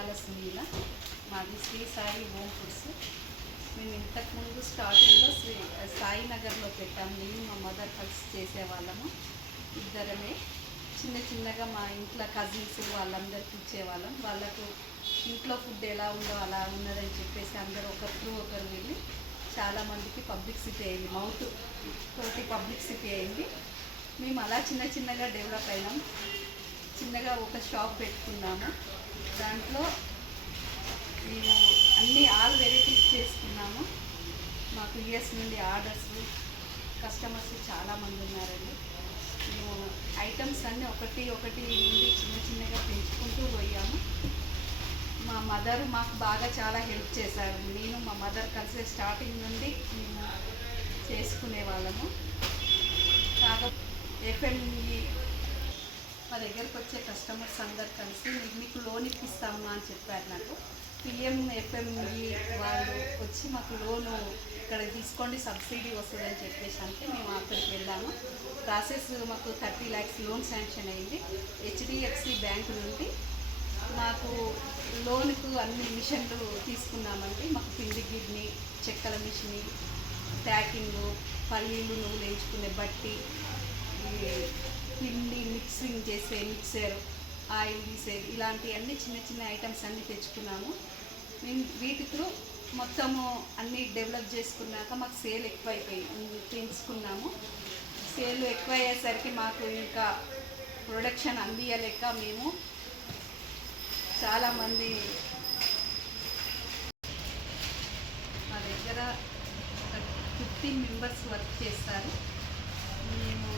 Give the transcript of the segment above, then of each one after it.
బంగాళ సునీల. మాది Shri Sai home foods. మేము ఇంతకుముందు స్టార్టింగ్లో సాయినగర్లో పెట్టాము. నేను మా మదర్ కలిసి చేసేవాళ్ళము. ఇద్దరమే చిన్న చిన్నగా మా ఇంట్లో కజిన్స్ వాళ్ళందరికీ ఇచ్చేవాళ్ళం. వాళ్ళకు ఇంట్లో ఫుడ్ ఎలా ఉందో అలా ఉన్నదని చెప్పేసి అందరూ ఒకరు వెళ్ళి చాలామందికి పబ్లిసిటీ అయింది. మౌత్ తోటి పబ్లిసిటీ అయింది. మేము అలా చిన్న చిన్నగా డెవలప్ అయినాం. చిన్నగా ఒక షాప్ పెట్టుకున్నాము. దాంట్లో మేము అన్ని ఆల్ వెరైటీస్ చేసుకున్నాము. మాకు యూఎస్ నుండి ఆర్డర్స్, కస్టమర్స్ చాలామంది ఉన్నారండి. మేము ఐటమ్స్ అన్నీ ఒకటి నుండి చిన్న చిన్నగా పెంచుకుంటూ పోయాము. మా మదర్ మాకు బాగా చాలా హెల్ప్ చేశారు. నేను మా మదర్ కలిసి స్టార్టింగ్ నుండి మేము చేసుకునే వాళ్ళము. కాకపోతే ఎఫ్ఎంఈ మా దగ్గరకు వచ్చే కస్టమర్స్ అందరు కలిసి మీకు లోన్ ఇప్పిస్తాము అని చెప్పారు. నాకు పిఎం ఎఫ్ఎంఈ వాళ్ళు వచ్చి మాకు లోను ఇక్కడ తీసుకోండి సబ్సిడీ వస్తుందని చెప్పేసి అంటే మేము అక్కడికి వెళ్ళాము. ప్రాసెస్ మాకు 30 lakhs లోన్ శాంక్షన్ అయింది. హెచ్డిఎఫ్సి బ్యాంకు నుండి మాకు లోన్కు అన్ని మిషన్లు తీసుకున్నామండి. మాకు పిండి గిడ్ని, చెక్కల మిషన్, ప్యాకింగ్, పల్లీలు నువ్వులు వేయించుకునే బట్టి, పిండి మిక్సింగ్ చేసే మిక్సర్, ఆయిల్ తీసేది, ఇలాంటి అన్ని చిన్న చిన్న ఐటమ్స్ అన్నీ తెచ్చుకున్నాము. మేము వీటితో మొత్తము అన్నీ డెవలప్ చేసుకున్నాక మాకు సేల్ ఎక్కువైపోయి పెంచుకున్నాము. సేల్ ఎక్కువ అయ్యేసరికి మాకు ఇంకా ప్రొడక్షన్ అందియలేక మేము చాలామంది మా దగ్గర 15 members వర్క్ చేస్తారు. మేము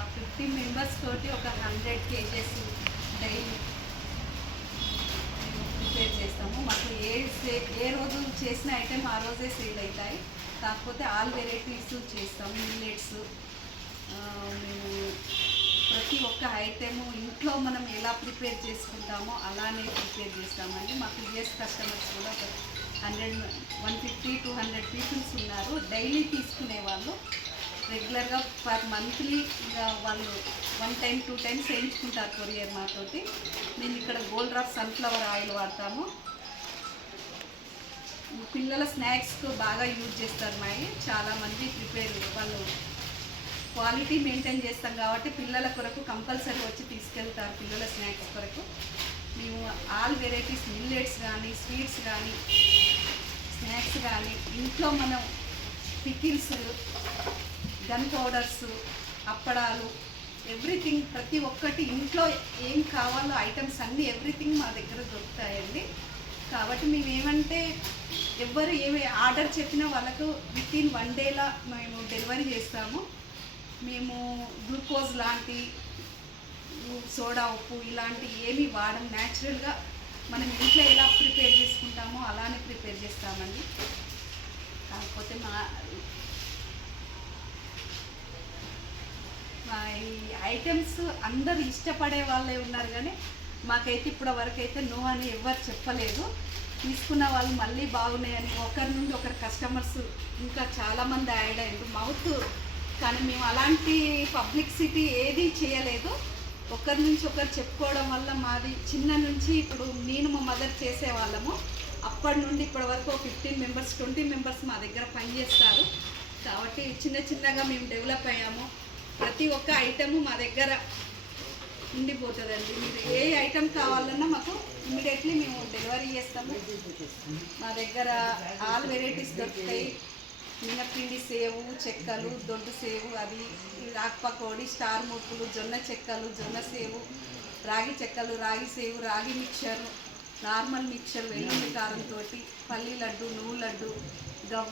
ఆ 15 members తోటి ఒక 100 kgs డైలీ మేము ప్రిపేర్ చేస్తాము. మాకు ఏ రోజు చేసిన ఐటెం ఆ రోజే సేల్ అవుతాయి. కాకపోతే ఆల్ వెరైటీస్ చేస్తాము. మిల్లెట్స్ మేము ప్రతి ఒక్క ఐటెము ఇంట్లో మనం ఎలా ప్రిపేర్ చేసుకుంటామో అలానే ప్రిపేర్ చేస్తామండి. మాకు యూఎస్ కస్టమర్స్ కూడా ఒక 150-200 పీపుల్స్ ఉన్నారు. డైలీ తీసుకునే వాళ్ళు రెగ్యులర్గా పర్ మంత్లీ వాళ్ళు 1 time 2 times వేయించుకుంటారు కొరియర్ మాతోటి. మేము ఇక్కడ గోల్డ్ డ్రాప్ సన్ఫ్లవర్ ఆయిల్ వాడతాము. పిల్లల స్నాక్స్కు బాగా యూజ్ చేస్తారు. చాలామంది ప్రిపేర్ వాళ్ళు క్వాలిటీ మెయింటైన్ చేస్తాం కాబట్టి పిల్లల కొరకు కంపల్సరీ వచ్చి తీసుకెళ్తారు. పిల్లల స్నాక్స్ కొరకు మేము ఆల్ వెరైటీస్ మిల్లెట్స్ కానీ, స్వీట్స్ కానీ, స్నాక్స్ కానీ, ఇంట్లో మనం పికిల్స్, గన్ పౌడర్స్, అప్పడాలు, ఎవ్రీథింగ్ ప్రతి ఒక్కటి ఇంట్లో ఏం కావాలో ఐటమ్స్ అన్నీ ఎవ్రీథింగ్ మా దగ్గర దొరుకుతాయండి. కాబట్టి మేమేమంటే ఎవరు ఏమి ఆర్డర్ చెప్పినా వాళ్ళకు వితిన్ 1 dayలో మేము డెలివరీ చేస్తాము. మేము గ్లూకోజ్ లాంటి, సోడా ఉప్పు ఇలాంటి ఏమీ వాడం. న్యాచురల్గా మనం ఇంట్లో ఎలా ప్రిపేర్ చేసుకుంటామో అలానే ప్రిపేర్ చేస్తామండి. కాకపోతే మా ఈ ఐటమ్స్ అందరు ఇష్టపడే వాళ్ళే ఉన్నారు. కానీ మాకైతే ఇప్పటి వరకు అయితే నో అని ఎవరు చెప్పలేదు. తీసుకున్న వాళ్ళు మళ్ళీ బాగున్నాయని ఒకరి నుండి ఒకరు కస్టమర్స్ ఇంకా చాలామంది యాడ్ అయ్యారు మౌత్. కానీ మేము అలాంటి పబ్లిసిటీ ఏది చేయలేదు. ఒకరి నుంచి ఒకరు చెప్పుకోవడం వల్ల మాది చిన్న నుంచి ఇప్పుడు నేను మా మదర్ చేసేవాళ్ళము. అప్పటి నుండి ఇప్పటి వరకు 15 members 20 members మా దగ్గర పనిచేస్తారు. కాబట్టి చిన్న చిన్నగా మేము డెవలప్ అయ్యాము. ప్రతి ఒక్క ఐటము మా దగ్గర ఉండిపోతుందండి. మీరు ఏ ఐటెం కావాలన్నా మాకు ఇమ్మీడియట్లీ మేము డెలివరీ చేస్తాము. మా దగ్గర ఆల్ వెరైటీస్ దొరుకుతాయి. మినపిండి సేవు, చెక్కలు, దొడ్డు సేవు, అది రాగి పకోడీ, స్టార్ ముక్కులు, జొన్న చెక్కలు, జొన్న సేవు, రాగి చెక్కలు, రాగి సేవు, రాగి మిక్చర్, నార్మల్ మిక్చర్, వెల్లుల్లి కారంతో, పల్లి లడ్డు, నువ్వు లడ్డు, గవ్వ